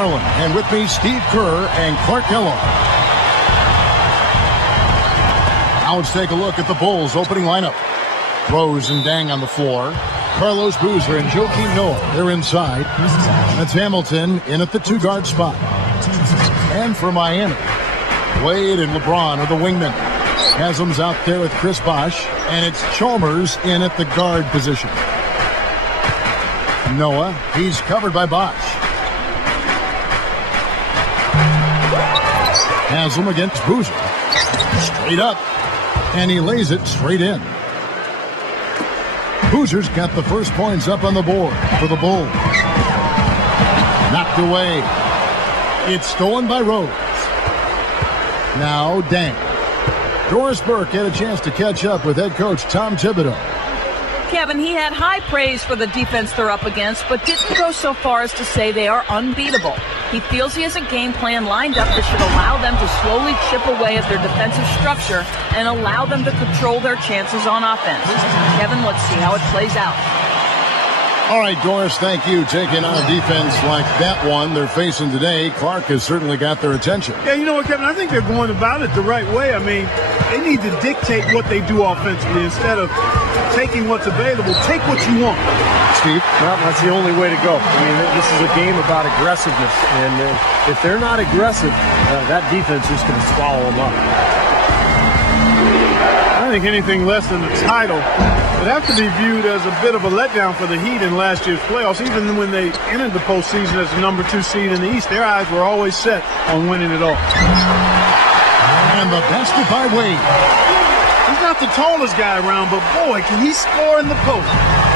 And with me, Steve Kerr and Clark Kellogg. Now let's take a look at the Bulls' opening lineup. Rose and Dang on the floor. Carlos Boozer and Joakim Noah, they're inside. That's Hamilton in at the two-guard spot. And for Miami, Wade and LeBron are the wingmen. Haslam's out there with Chris Bosh, and it's Chalmers in at the guard position. Noah, he's covered by Bosh. Haslam against Boozer. Straight up. And he lays it straight in. Boozer's got the first points up on the board for the Bulls. Knocked away. It's stolen by Rose. Now Dang. Doris Burke had a chance to catch up with head coach Tom Thibodeau. Kevin, he had high praise for the defense they're up against, but didn't go so far as to say they are unbeatable. He feels he has a game plan lined up that should allow them to slowly chip away at their defensive structure and allow them to control their chances on offense. Kevin, let's see how it plays out. All right, Doris, thank you. Taking on a defense like that one they're facing today, Clark has certainly got their attention. Yeah, you know what, Kevin? I think they're going about it the right way. I mean, they need to dictate what they do offensively instead of taking what's available. Take what you want. Steve? Well, that's the only way to go. I mean, this is a game about aggressiveness, and if they're not aggressive, that defense is going to swallow them up. I think anything less than the title would have to be viewed as a bit of a letdown for the Heat in last year's playoffs. Even when they entered the postseason as the number 2 seed in the East, their eyes were always set on winning it all. And the basket by Wade. He's not the tallest guy around, but boy, can he score in the post.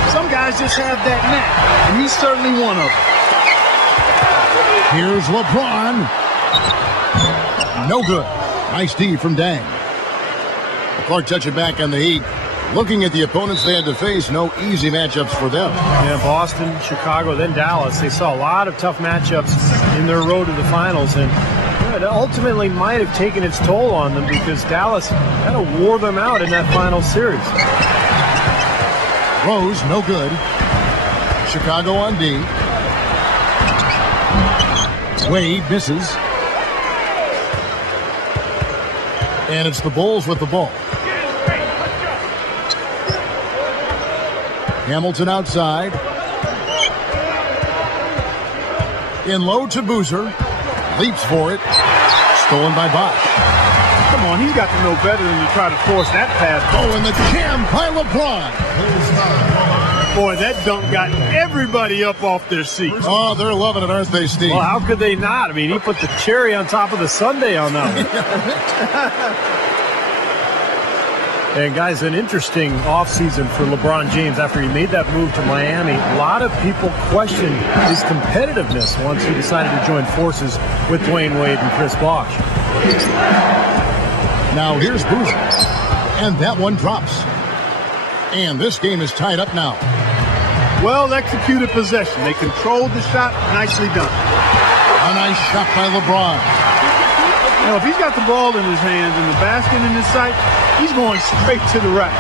Some guys just have that knack, and he's certainly one of them. Here's LeBron. No good. Nice D from Dang. Clark touching back on the Heat. Looking at the opponents they had to face, no easy matchups for them. Yeah, Boston, Chicago, then Dallas. They saw a lot of tough matchups in their road to the finals, and it ultimately might have taken its toll on them because Dallas kind of wore them out in that final series. Rose, no good. Chicago on D. Wade misses. And it's the Bulls with the ball. Hamilton outside. In low to Boozer. Leaps for it. Stolen by Bosh. Come on, he's got to know better than to try to force that pass. Oh, and the jam by LeBron. Boy, that dunk got everybody up off their seats. Oh, they're loving it, aren't they, Steve? Well, how could they not? I mean, he put the cherry on top of the sundae on that one. And, guys, an interesting offseason for LeBron James after he made that move to Miami. A lot of people questioned his competitiveness once he decided to join forces with Dwayne Wade and Chris Bosh. Now here's Boozer. And that one drops. And this game is tied up now. Well executed possession. They controlled the shot. Nicely done. A nice shot by LeBron. Now, if he's got the ball in his hands and the basket in his sight, he's going straight to the rack.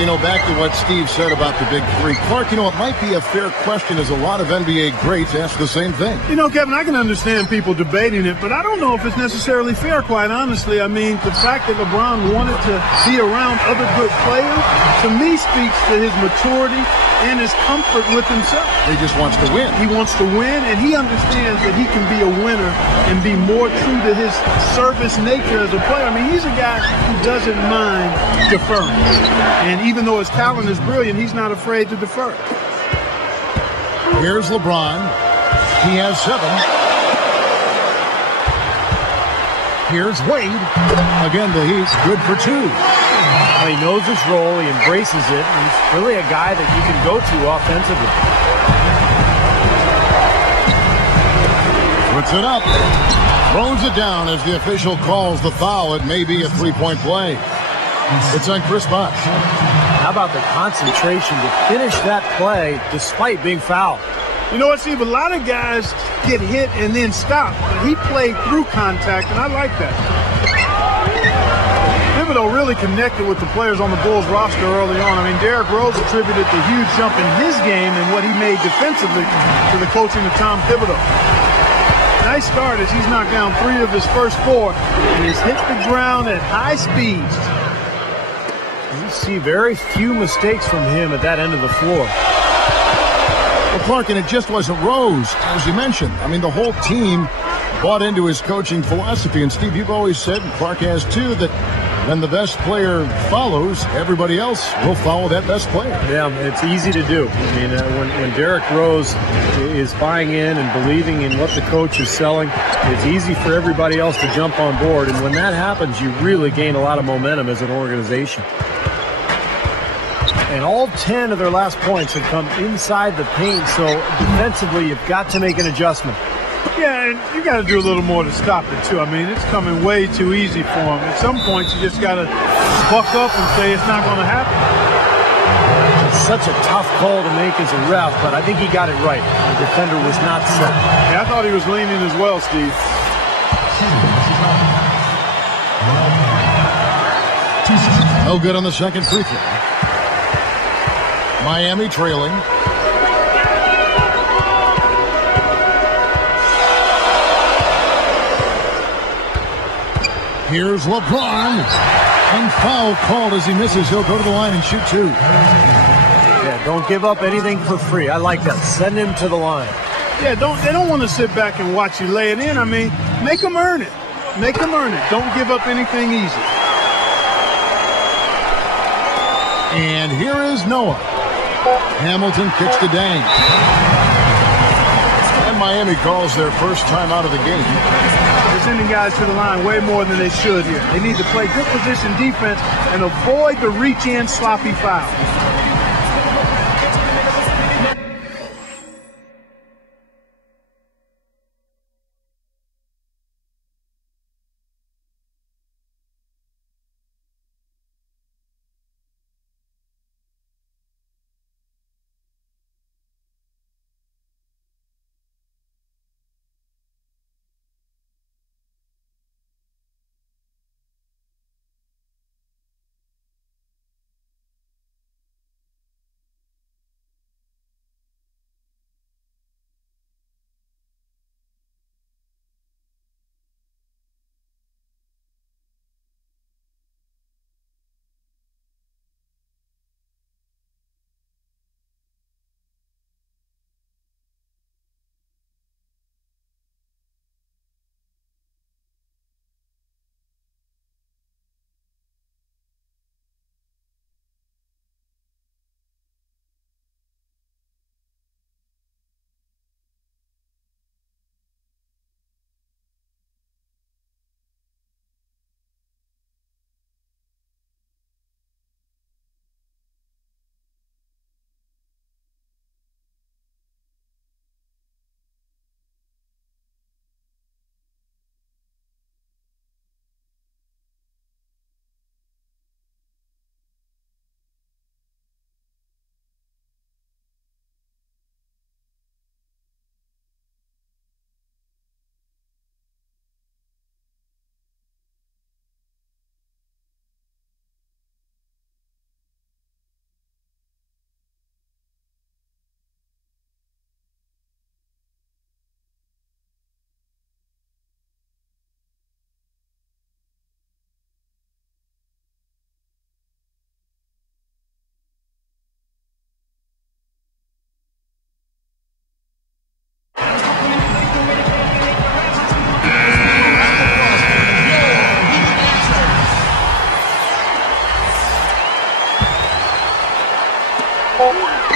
You know, back to what Steve said about the big three. Clark, you know, it might be a fair question as a lot of NBA greats ask the same thing. You know, Kevin, I can understand people debating it, but I don't know if it's necessarily fair, quite honestly. I mean, the fact that LeBron wanted to be around other good players, to me, speaks to his maturity and his comfort with himself. He just wants to win. He wants to win, and he understands that he can be a winner and be more true to his service nature as a player. I mean, he's a guy who doesn't mind deferring. And even though his talent is brilliant, he's not afraid to defer. Here's LeBron. He has 7. Here's Wade. Again, the Heat's good for 2. He knows his role. He embraces it. He's really a guy that you can go to offensively. Puts it up. Throws it down as the official calls the foul. It may be a three-point play. It's on Chris Bosh. How about the concentration to finish that play despite being fouled? You know what, Steve? A lot of guys get hit and then stop. But he played through contact, and I like that. Thibodeau really connected with the players on the Bulls roster early on. I mean, Derrick Rose attributed the huge jump in his game and what he made defensively to the coaching of Tom Thibodeau. nice start as he's knocked down 3 of his first 4 and has hit the ground at high speeds. You see very few mistakes from him at that end of the floor. Well, Clark, and it just wasn't Rose, as you mentioned. I mean, the whole team bought into his coaching philosophy. And, Steve, you've always said, and Clark has too, that when the best player follows, everybody else will follow that best player. Yeah, it's easy to do. I mean, when Derrick Rose is buying in and believing in what the coach is selling, it's easy for everybody else to jump on board. And when that happens, you really gain a lot of momentum as an organization. And all 10 of their last points have come inside the paint, so defensively you've got to make an adjustment. Yeah, and you got to do a little more to stop it, too. I mean, it's coming way too easy for him. At some points, you just got to buck up and say it's not going to happen. It's such a tough call to make as a ref, but I think he got it right. The defender was not set. Yeah, I thought he was leaning as well, Steve. No good on the second free throw. Miami trailing. Here's LeBron. And foul called as he misses. He'll go to the line and shoot 2. Yeah, don't give up anything for free. I like that. Send him to the line. Yeah, they don't want to sit back and watch you lay it in. I mean, make them earn it. Make them earn it. Don't give up anything easy. And here is Noah. Hamilton kicks to Dang. And Miami calls their first time out of the game. They're sending guys to the line way more than they should here. They need to play good position defense and avoid the reach-in sloppy foul.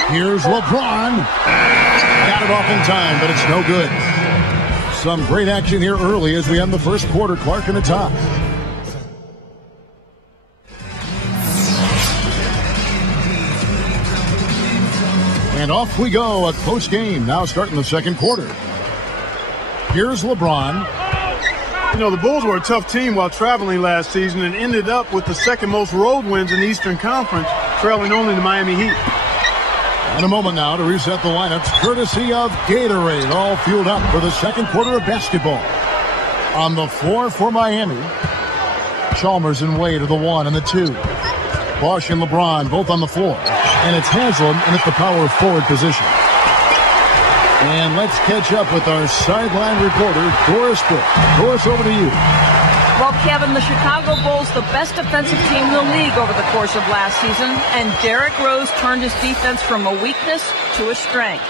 Here's LeBron. Got it off in time, but it's no good. Some great action here early as we end the first quarter. Clark in the top. And off we go at post game. Now starting the second quarter. Here's LeBron. You know, the Bulls were a tough team while traveling last season and ended up with the second most road wins in the Eastern Conference, trailing only the Miami Heat. And a moment now to reset the lineups, courtesy of Gatorade, all fueled up for the second quarter of basketball. On the floor for Miami, Chalmers and Wade are the 1 and the 2. Bosch and LeBron both on the floor. And it's Haslam in at the power forward position. And let's catch up with our sideline reporter, Doris Burke. Doris, over to you. Well, Kevin, the Chicago Bulls, the best defensive team in the league over the course of last season, and Derrick Rose turned his defense from a weakness to a strength.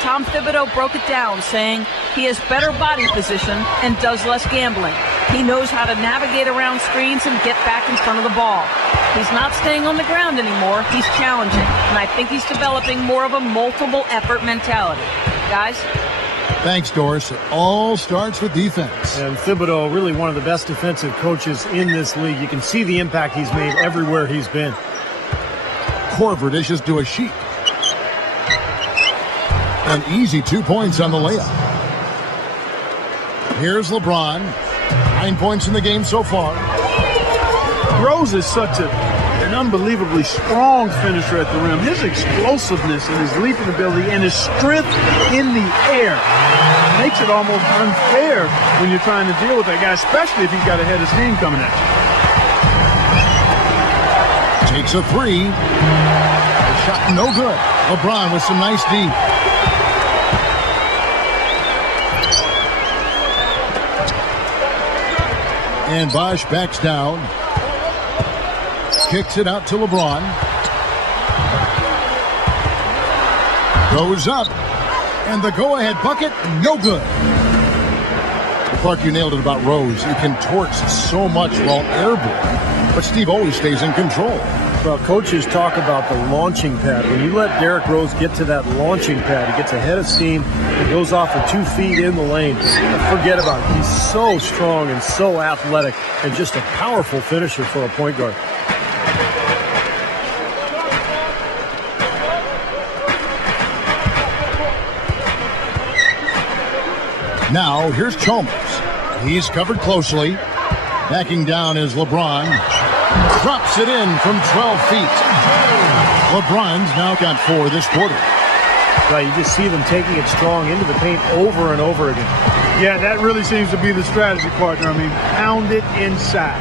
Tom Thibodeau broke it down, saying he has better body position and does less gambling. He knows how to navigate around screens and get back in front of the ball. He's not staying on the ground anymore. He's challenging, and I think he's developing more of a multiple effort mentality. Guys? Thanks, Doris. It all starts with defense. And Thibodeau, really one of the best defensive coaches in this league. You can see the impact he's made everywhere he's been. Korver dishes to a sheet. An easy 2 points on the layup. Here's LeBron. 9 points in the game so far. Rose is such an unbelievably strong finisher at the rim. His explosiveness and his leaping ability and his strength in the air makes it almost unfair when you're trying to deal with that guy, especially if he's got a head of steam coming at you. Takes a three. The shot no good. LeBron with some nice D. And Bosh backs down. Kicks it out to LeBron. Goes up. And the go-ahead bucket, no good. Clark, you nailed it about Rose. He contorts so much while airborne. But Steve always stays in control. Well, coaches talk about the launching pad. When you let Derrick Rose get to that launching pad, he gets a head of steam, he goes off for 2 feet in the lane. Forget about it. He's so strong and so athletic and just a powerful finisher for a point guard. Now, here's Chalmers. He's covered closely. Backing down is LeBron. Drops it in from 12 feet. LeBron's now got 4 this quarter. Right, you just see them taking it strong into the paint over and over again. Yeah, that really seems to be the strategy, partner. I mean, pound it inside.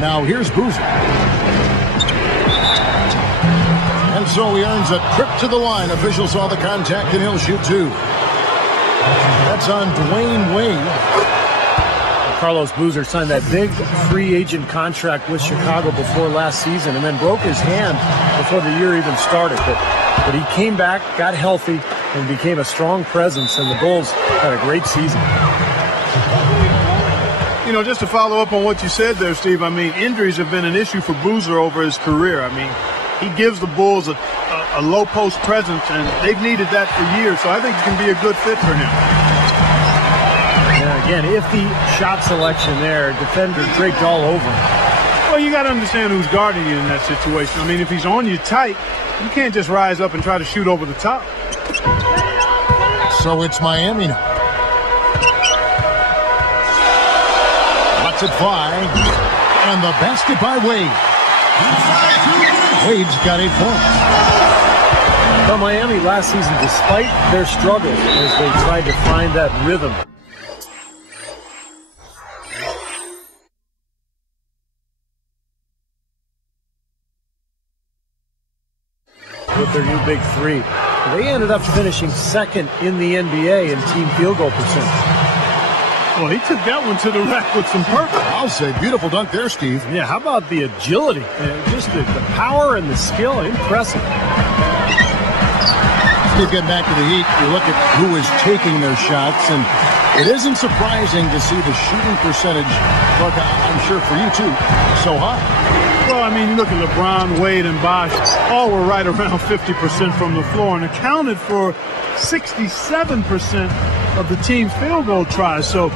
Now here's Boozer. And so he earns a trip to the line. Officials saw the contact and he'll shoot 2. That's on Dwayne Wade. Carlos Boozer signed that big free agent contract with Chicago before last season and then broke his hand before the year even started. But he came back, got healthy, and became a strong presence, and the Bulls had a great season. You know, just to follow up on what you said there, Steve, I mean, injuries have been an issue for Boozer over his career. I mean, he gives the Bulls a low post presence, and they've needed that for years, so I think it can be a good fit for him. Yeah, again, if the shot selection there, defender draped all over him. Well, you got to understand who's guarding you in that situation. I mean, if he's on you tight, you can't just rise up and try to shoot over the top. So it's Miami now. Lets it fly. And the basket by Wade. Wade's got 8 points. Well, Miami last season, despite their struggles as they tried to find that rhythm, with their new big 3. They ended up finishing 2nd in the NBA in team field goal percentage. Well, he took that one to the rack with some purpose. I'll say beautiful dunk there, Steve. Yeah, how about the agility? Just the power and the skill, impressive. Steve, getting back to the Heat, you look at who is taking their shots, and it isn't surprising to see the shooting percentage, look, I'm sure for you too, so high. Well, I mean, you look at LeBron, Wade, and Bosh, all were right around 50% from the floor and accounted for 67% of the team's field goal tries. So,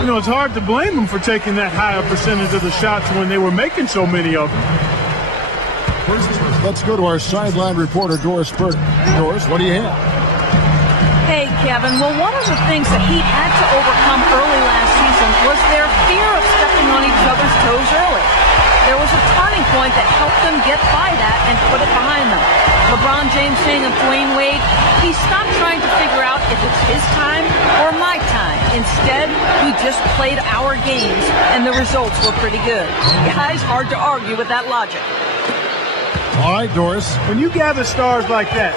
you know, it's hard to blame them for taking that higher percentage of the shots when they were making so many of them. Let's go to our sideline reporter, Doris Burke. Doris, what do you have? Hey, Kevin. Well, one of the things the Heat had to overcome early last season was their fear of stepping on each other's toes early. There was a turning point that helped them get by that and put it behind them. LeBron James saying of Dwayne Wade, he stopped trying to figure out if it's his time or my time. Instead, we just played our games, and the results were pretty good. Guys, hard to argue with that logic. All right, Doris. When you gather stars like that,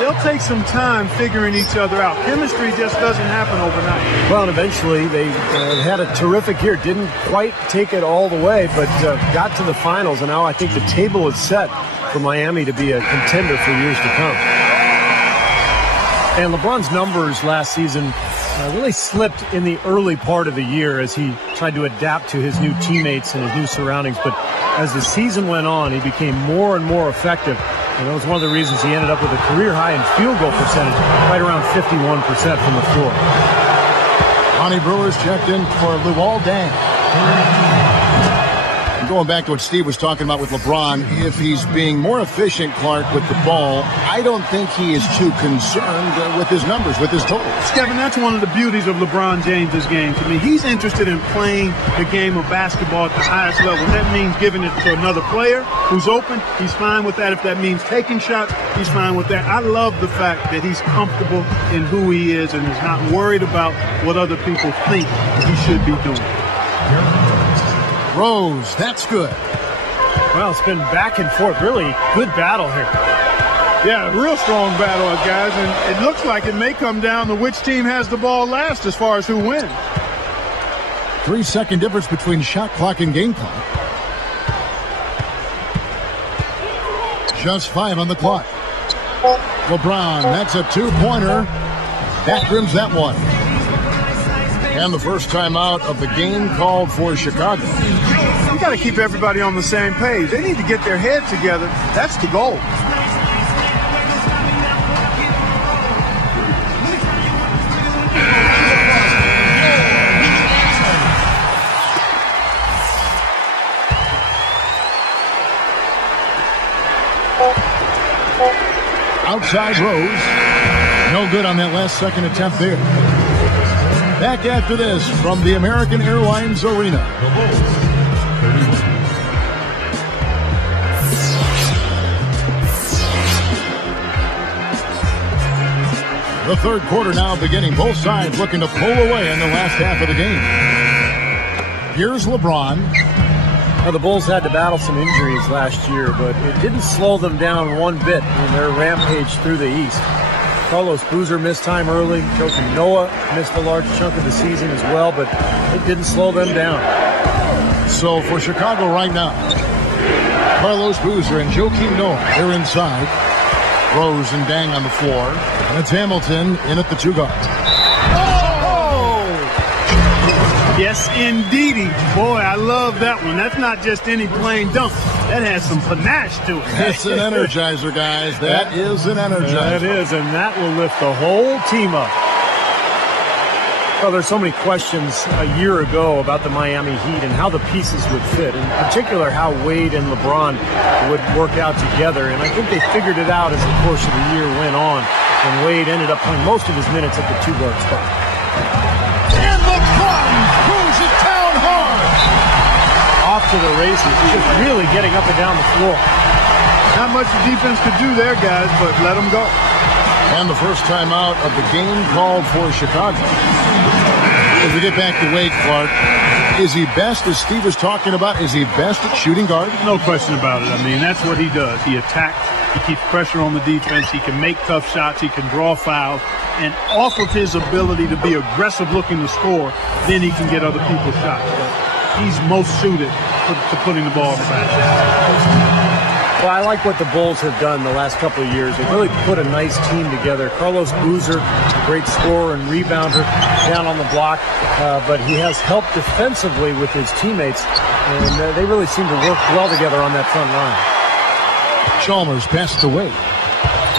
they'll take some time figuring each other out. Chemistry just doesn't happen overnight. Well, and eventually they had a terrific year. Didn't quite take it all the way, but got to the finals, and now I think the table is set for Miami to be a contender for years to come. And LeBron's numbers last season really slipped in the early part of the year as he tried to adapt to his new teammates and his new surroundings. But as the season went on, he became more and more effective. And that was one of the reasons he ended up with a career high in field goal percentage, right around 51% from the floor. Lonnie Brewer's checked in for Luol Deng. Going back to what Steve was talking about with LeBron, if he's being more efficient, Clark, with the ball, I don't think he is too concerned with his numbers, with his totals. Kevin, that's one of the beauties of LeBron James' game to me. He's interested in playing the game of basketball at the highest level. That means giving it to another player who's open. He's fine with that. If that means taking shots, he's fine with that. I love the fact that he's comfortable in who he is and is not worried about what other people think he should be doing. Rose, that's good. Well, it's been back and forth. Really good battle here. Yeah, real strong battle, guys, and it looks like it may come down to which team has the ball last as far as who wins. 3-second difference between shot clock and game clock. Just 5 on the clock. LeBron, that's a two-pointer. That rims that one. And the first time out of the game called for Chicago. You got to keep everybody on the same page. They need to get their head together. That's the goal. Outside Rose. No good on that last second attempt there. Back after this from the American Airlines Arena. The third quarter now beginning. Both sides looking to pull away in the last half of the game. Here's LeBron. Well, the Bulls had to battle some injuries last year, but it didn't slow them down one bit in their rampage through the East. Carlos Boozer missed time early. Joakim Noah missed a large chunk of the season as well, but it didn't slow them down. So for Chicago right now, Carlos Boozer and Joakim Noah, they're inside. Rose and Deng on the floor. And it's Hamilton in at the two guards. Yes, indeedy. Boy, I love that one. That's not just any plain dunk. That has some panache to it. That's an energizer, guys. That is an energizer. That is, and that will lift the whole team up. Well, there's so many questions a year ago about the Miami Heat and how the pieces would fit. In particular, how Wade and LeBron would work out together. And I think they figured it out as the course of the year went on. And Wade ended up playing most of his minutes at the two-guard spot. And LeBron moves it down hard. Off to the races, just really getting up and down the floor. Not much the defense could do there, guys, but let them go. And the first time out of the game called for Chicago. As we get back to Wade, Clark, is he best, as Steve was talking about, is he best at shooting guard? No question about it. I mean, that's what he does. He attacks. He keeps pressure on the defense. He can make tough shots. He can draw fouls. And off of his ability to be aggressive looking to score, then he can get other people's shots. But he's most suited to putting the ball in the basket. Well, I like what the Bulls have done the last couple of years. They've really put a nice team together. Carlos Boozer, a great scorer and rebounder down on the block, but he has helped defensively with his teammates, and they really seem to work well together on that front line. Chalmers passed away.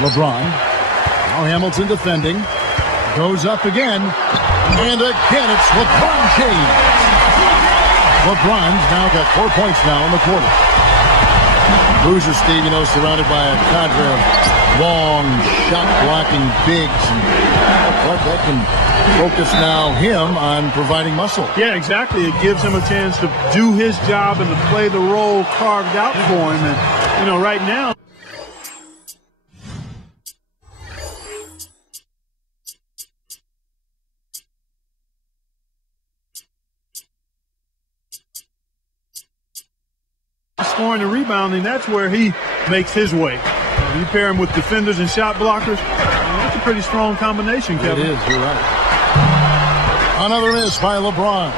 LeBron. Now Hamilton defending. Goes up again. And again, it's LeBron James. LeBron's now got 4 points now in the quarter. Boozer, Steve, surrounded by a cadre of long shot-blocking bigs. But that can focus now him on providing muscle. Yeah, exactly. It gives him a chance to do his job and to play the role carved out for him. And, right now, scoring and rebounding, that's where he makes his way. You pair him with defenders and shot blockers, that's a pretty strong combination, Kevin. It is, you're right. Another miss by LeBron.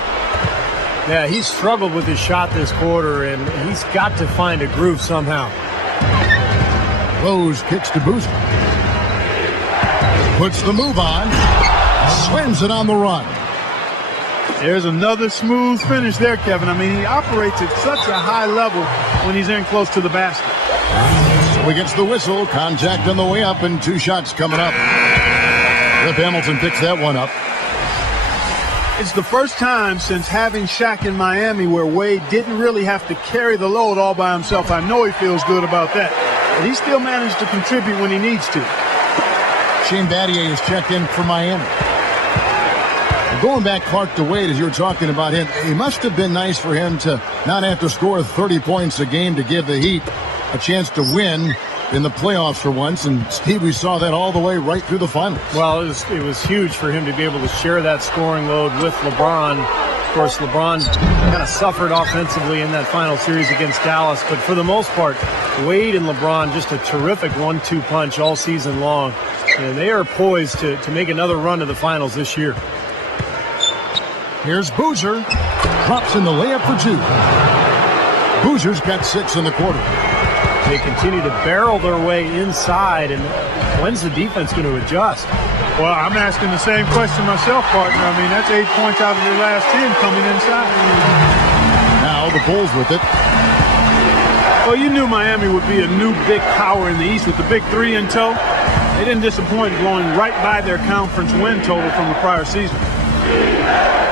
Yeah, he's struggled with his shot this quarter, and he's got to find a groove somehow. Rose kicks to Boozer. Puts the move on. Slams it on the run. There's another smooth finish there, Kevin. I mean, he operates at such a high level when he's in close to the basket. So he gets the whistle. Contact on the way up, and 2 shots coming up. Rip Hamilton picks that one up. It's the first time since having Shaq in Miami where Wade didn't really have to carry the load all by himself. I know he feels good about that, but he still managed to contribute when he needs to. Shane Battier is checked in for Miami. Going back Clark to Wade, as you were talking about him, it must have been nice for him to not have to score 30 points a game to give the Heat a chance to win in the playoffs for once. And Steve, we saw that all the way right through the finals. Well, it was huge for him to be able to share that scoring load with LeBron. Of course, LeBron kind of suffered offensively in that final series against Dallas, but for the most part, Wade and LeBron just a terrific 1-2 punch all season long. And they are poised to make another run to the finals this year. Here's Boozer. Drops in the layup for 2. Boozer's got 6 in the quarter. They continue to barrel their way inside, and when's the defense going to adjust? Well, I'm asking the same question myself, partner. I mean, that's 8 points out of their last 10 coming inside. Now the Bulls with it. Well, you knew Miami would be a new big power in the East with the big 3 in tow. They didn't disappoint, blowing right by their conference win total from the prior season.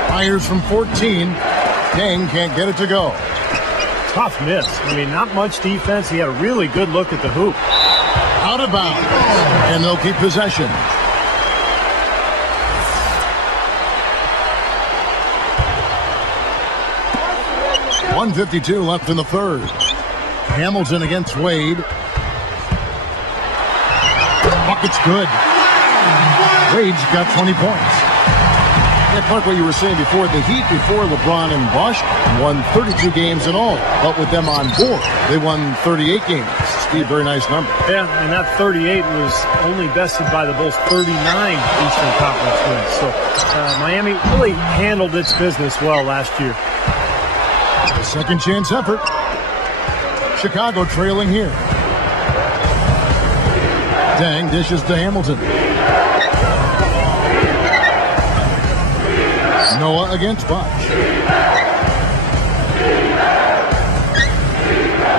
Fires from 14. Dang can't get it to go. Tough miss. I mean, not much defense. He had a really good look at the hoop. Out of bounds. And they'll keep possession. .152 left in the third. Hamilton against Wade. Bucket's good. Wade's got 20 points. Yeah, Clark, what you were saying before, the Heat before LeBron and Bosh won 32 games in all, but with them on board, they won 38 games. Steve, very nice number. Yeah, and that 38 was only bested by the Bulls' 39 Eastern Conference wins. So Miami really handled its business well last year. Second chance effort. Chicago trailing here. Dang dishes to Hamilton. Noah against Bosh.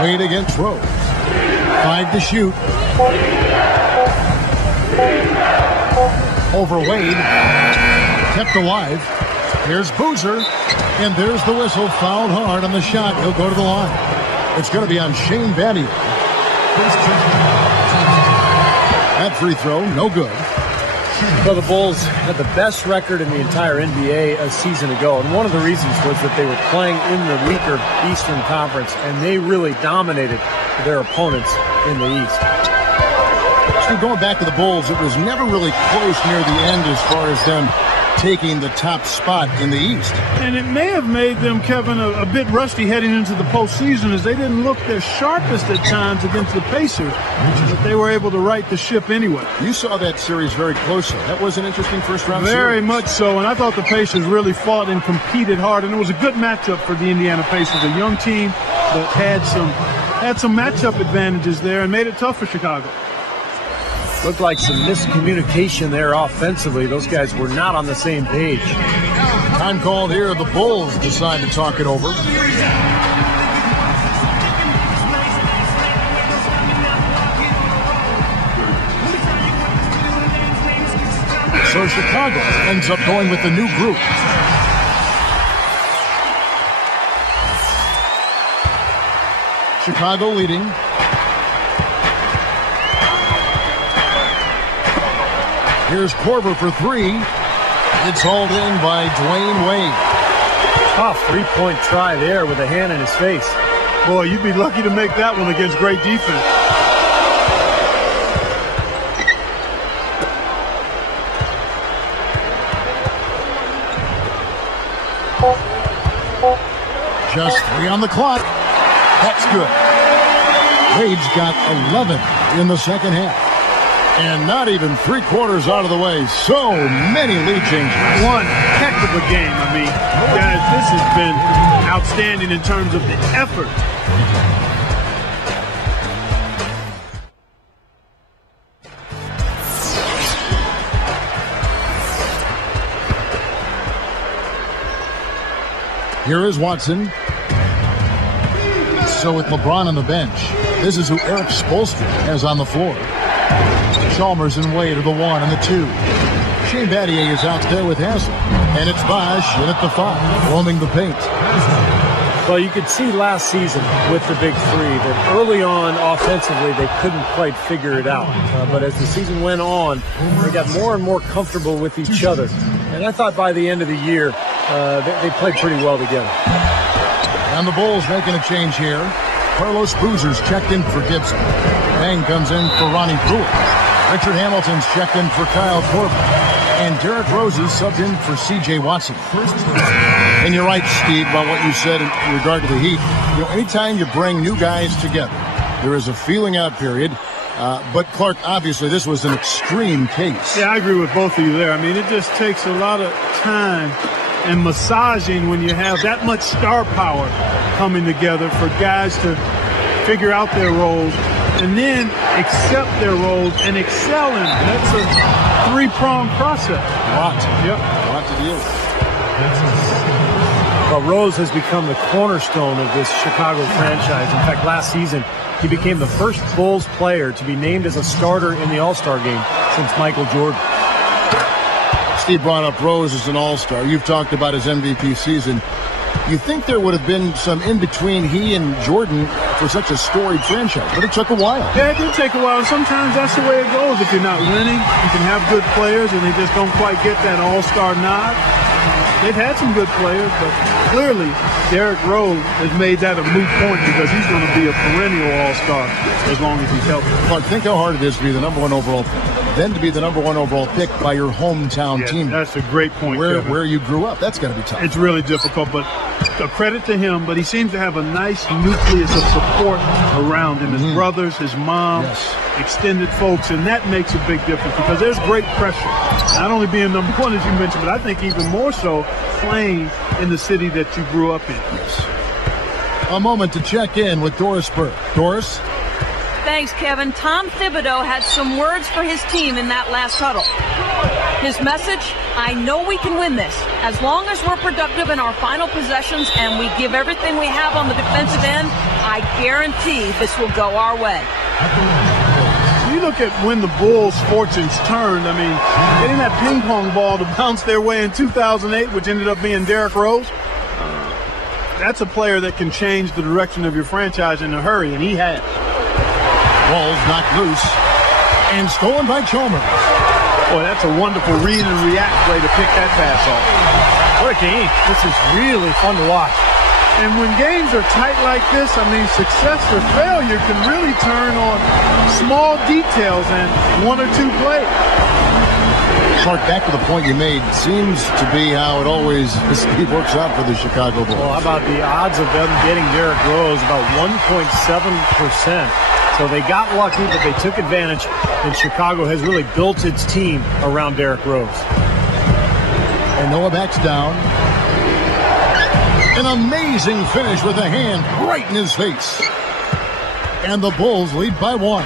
Wade against Rose. 5 to shoot. Over Wade. Kept alive. Here's Boozer. And there's the whistle. Fouled hard on the shot. He'll go to the line. It's going to be on Shane Battier. That free throw, no good. Well, the Bulls had the best record in the entire NBA a season ago, and one of the reasons was that they were playing in the weaker Eastern Conference, and they really dominated their opponents in the East. So going back to the Bulls, it was never really close near the end as far as them taking the top spot in the East. And it may have made them, Kevin, a bit rusty heading into the postseason as they didn't look their sharpest at times against the Pacers, but they were able to right the ship anyway. You saw that series very closely. That was an interesting first-round series. Very much so, and I thought the Pacers really fought and competed hard, and it was a good matchup for the Indiana Pacers, a young team that had some matchup advantages there and made it tough for Chicago. Looked like some miscommunication there offensively. Those guys were not on the same page. Time called here. The Bulls decide to talk it over. So Chicago ends up going with the new group. Chicago leading. Here's Korver for 3. It's hauled in by Dwayne Wade. Tough three-point try there with a hand in his face. Boy, you'd be lucky to make that one against great defense. Just 3 on the clock. That's good. Wade's got 11 in the second half. And not even 3/4 out of the way. So many lead changes. One heck of a game. I mean, guys, this has been outstanding in terms of the effort. Here is Watson. So with LeBron on the bench, this is who Eric Spoelstra has on the floor. Chalmers and Wade are the 1 and the 2. Shane Battier is out there with Hassel. And it's Bosch in at the 5, roaming the paint. Well, you could see last season with the big three that early on offensively they couldn't quite figure it out. But as the season went on, they got more and more comfortable with each other. And I thought by the end of the year, they played pretty well together. And the Bulls making a change here. Carlos Boozer's checked in for Gibson. Bang comes in for Ronnie Brewer. Richard Hamilton's checked in for Kyle Korver. And Derrick Rose is subbed in for C.J. Watson. And you're right, Steve, about what you said in regard to the Heat. You know, anytime you bring new guys together, there is a feeling out period. But, Clark, obviously this was an extreme case. Yeah, I agree with both of you there. I mean, it just takes a lot of time and massaging when you have that much star power coming together for guys to figure out their roles and then accept their roles and excel in it. That's a three-pronged process. A lot. Yep. A lot to deal with. Well, Rose has become the cornerstone of this Chicago franchise. In fact, last season, he became the first Bulls player to be named as a starter in the All-Star game since Michael Jordan. Steve brought up Rose as an all-star. You've talked about his MVP season. You think there would have been some in-between he and Jordan for such a storied franchise, but it took a while. Yeah, it did take a while. Sometimes that's the way it goes. If you're not winning, you can have good players, and they just don't quite get that all-star nod. They've had some good players, but clearly Derrick Rose has made that a moot point because he's going to be a perennial all-star as long as he's healthy. Clark, think how hard it is to be the #1 overall pick, then to be the #1 overall pick by your hometown team. That's a great point, where you grew up. That's got to be tough. It's really difficult, but a credit to him. But he seems to have a nice nucleus of support around him. His brothers, his mom, extended folks, and that makes a big difference because there's great pressure. Not only being #1, as you mentioned, but I think even more so playing in the city that you grew up in. Yes. A moment to check in with Doris Burke. Doris? Thanks, Kevin. Tom Thibodeau had some words for his team in that last huddle. His message, I know we can win this. As long as we're productive in our final possessions and we give everything we have on the defensive end, I guarantee this will go our way. You look at when the Bulls' fortunes turned, I mean, getting that ping pong ball to bounce their way in 2008, which ended up being Derrick Rose, that's a player that can change the direction of your franchise in a hurry, and he has. Ball's knocked loose and stolen by Chalmers. Boy, that's a wonderful read and react way to pick that pass off. What a game. This is really fun to watch. And when games are tight like this, I mean, success or failure can really turn on small details and one or two plays. Clark, back to the point you made, seems to be how it always works out for the Chicago Bulls. Well, how about the odds of them getting Derrick Rose? About 1.7%. So they got lucky, but they took advantage, and Chicago has really built its team around Derrick Rose. And Noah backs down. An amazing finish with a hand right in his face. And the Bulls lead by 1.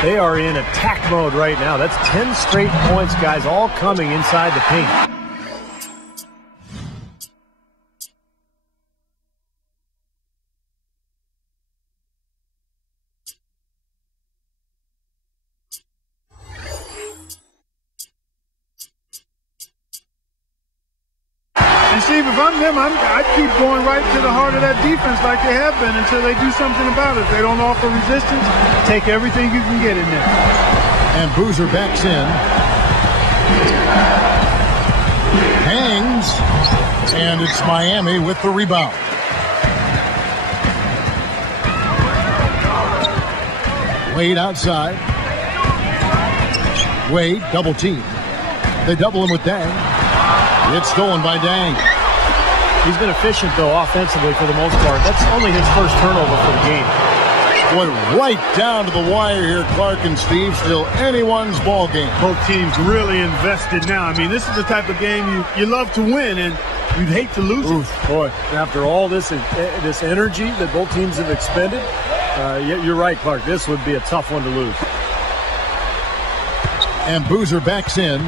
They are in attack mode right now. That's 10 straight points, guys, all coming inside the paint. And Steve, if I'm them, I'd keep going right to the heart of that defense like they have been until they do something about it. If they don't offer resistance, take everything you can get in there. And Boozer backs in. Hangs. And it's Miami with the rebound. Wade outside. Wade double team. They double him with Dang. It's stolen by Dang. He's been efficient, though, offensively for the most part. That's only his first turnover for the game. Boy, right down to the wire here, Clark and Steve. Still anyone's ball game. Both teams really invested now. I mean, this is the type of game you love to win, and you'd hate to lose it. Boy, after all this energy that both teams have expended, you're right, Clark. This would be a tough one to lose. And Boozer backs in.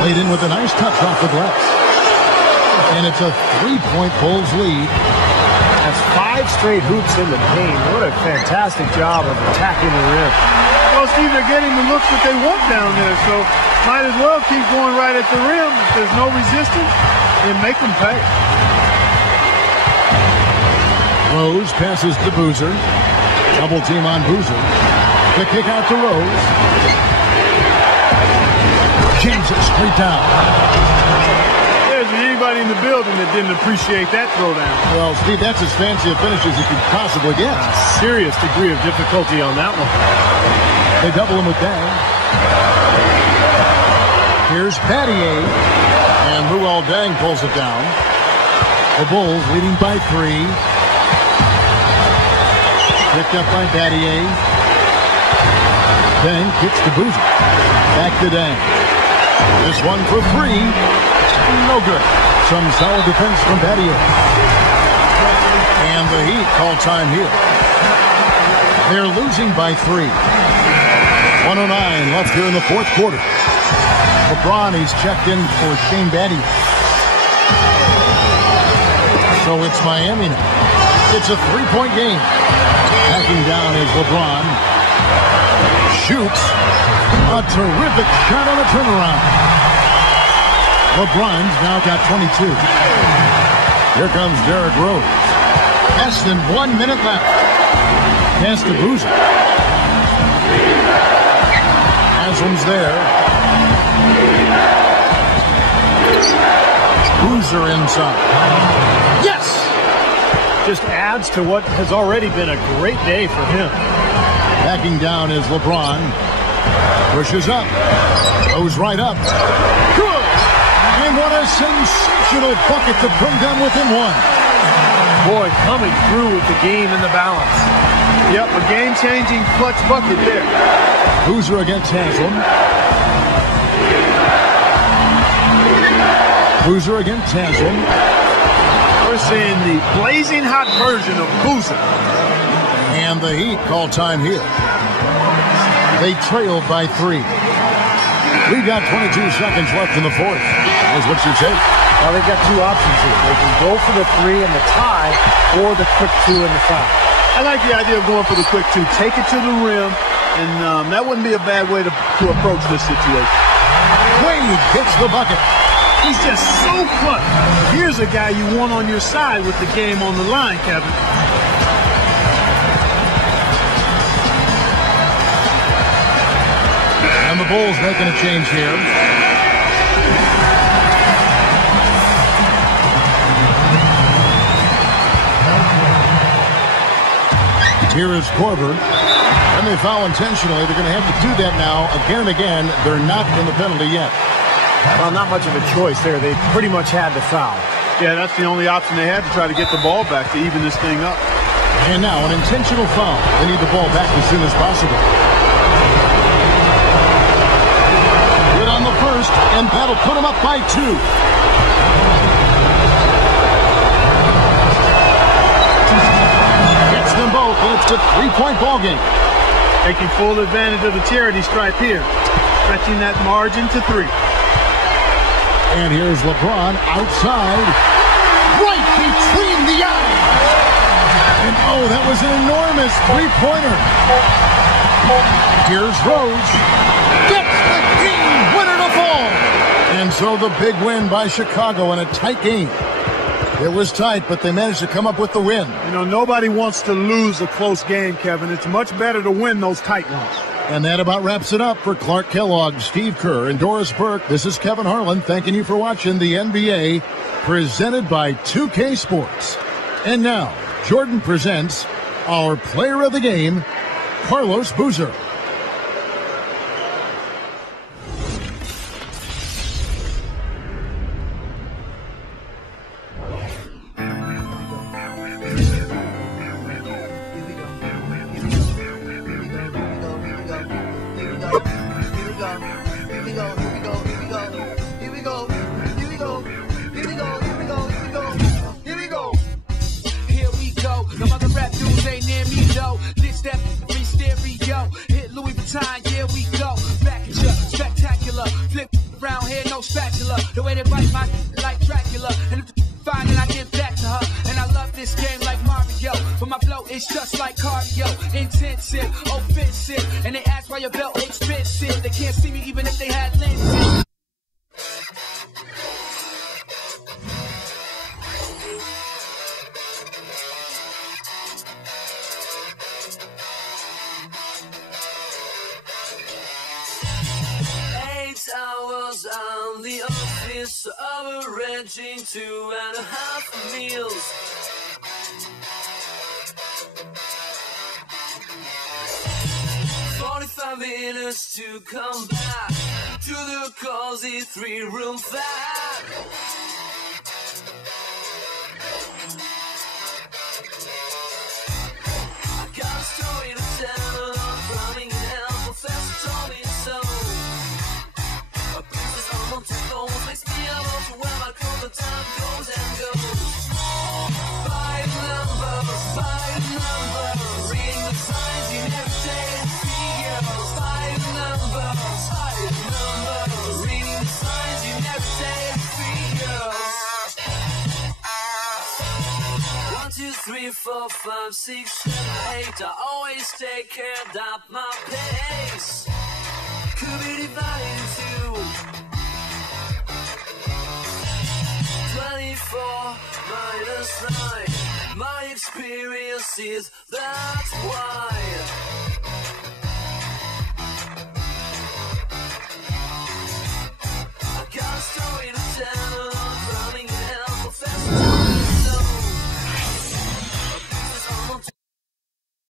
Played in with a nice touch off the glass. And it's a 3-point Bulls lead. That's 5 straight hoops in the paint. What a fantastic job of attacking the rim. Well, Steve, they're getting the looks that they want down there, so might as well keep going right at the rim. If there's no resistance, then make them pay. Rose passes to Boozer. Double team on Boozer. The kick out to Rose. James it straight down. There isn't anybody in the building that didn't appreciate that throwdown. Well, Steve, that's as fancy a finish as you could possibly get. A serious degree of difficulty on that one. They double him with Dang. Here's Battier. And Luol Deng pulls it down. The Bulls leading by 3. Picked up by Battier. Deng kicks to Boozer. Back to Deng. This one for 3. No good. Some solid defense from Battier. And the Heat call time here. They're losing by 3. 1:09 left here in the fourth quarter. LeBron, he's checked in for Shane Battier. So it's Miami now. It's a 3-point game. Backing down is LeBron. Shoots. A terrific shot on a turnaround. LeBron's now got 22. Here comes Derrick Rose. Less than 1 minute left. Pass to Boozer. Haslam's there. Boozer inside. Yes! Just adds to what has already been a great day for him. Backing down is LeBron. Pushes up. Goes right up. Good! And what a sensational bucket to bring them within 1. Boy, coming through with the game in the balance. Yep, a game-changing clutch bucket there. Boozer against Haslam. Boozer against Haslam. We're seeing the blazing hot version of Boozer. And the Heat call time here. They trailed by 3. We've got 22 seconds left in the fourth. That's what you say. Well, they've got 2 options here. They can go for the 3 and the tie, or the quick 2 and the foul. I like the idea of going for the quick 2. Take it to the rim, and that wouldn't be a bad way to approach this situation. Wade gets the bucket. He's just so clutch. Here's a guy you want on your side with the game on the line, Kevin. And the Bulls making a change here. Here is Korver. And they foul intentionally. They're going to have to do that now again and again. They're not in the penalty yet. Well, not much of a choice there. They pretty much had to foul. Yeah, that's the only option they had to try to get the ball back to even this thing up. And now an intentional foul. They need the ball back as soon as possible. Good on the first, and that'll put them up by 2. Gets them both, and it's a 3-point ball game. Taking full advantage of the charity stripe here. Stretching that margin to 3. And here's LeBron outside. Right between the eyes. And oh, that was an enormous 3-pointer. Here's Rose. Gets the game winner to fall. And so the big win by Chicago in a tight game. It was tight, but they managed to come up with the win. You know, nobody wants to lose a close game, Kevin. It's much better to win those tight ones. And that about wraps it up for Clark Kellogg, Steve Kerr, and Doris Burke. This is Kevin Harlan thanking you for watching the NBA presented by 2K Sports. And now, Jordan presents our player of the game, Carlos Boozer. spatula. The way they bite my like Dracula. And if fine, then I get back to her. And I love this game like Mario. But my flow is just like cardio. Intensive, offensive. And they ask why your belt expensive. They can't see me even if they had lenses. Hours on the office, averaging 2.5 meals. $45 to come back to the cozy 3-room flat. I got a story to tell, and I'm drowning in hell. Professor told me so. Makes me able to where my the time goes and goes. 5 numbers, reading the signs in every day and figures. 5 numbers, reading the signs in every day and figures. 1, 2, 3, 4, 5, 6, 7, 8. I always take care of my pace. Could be divided into 24 minus 9. My experience is that's why.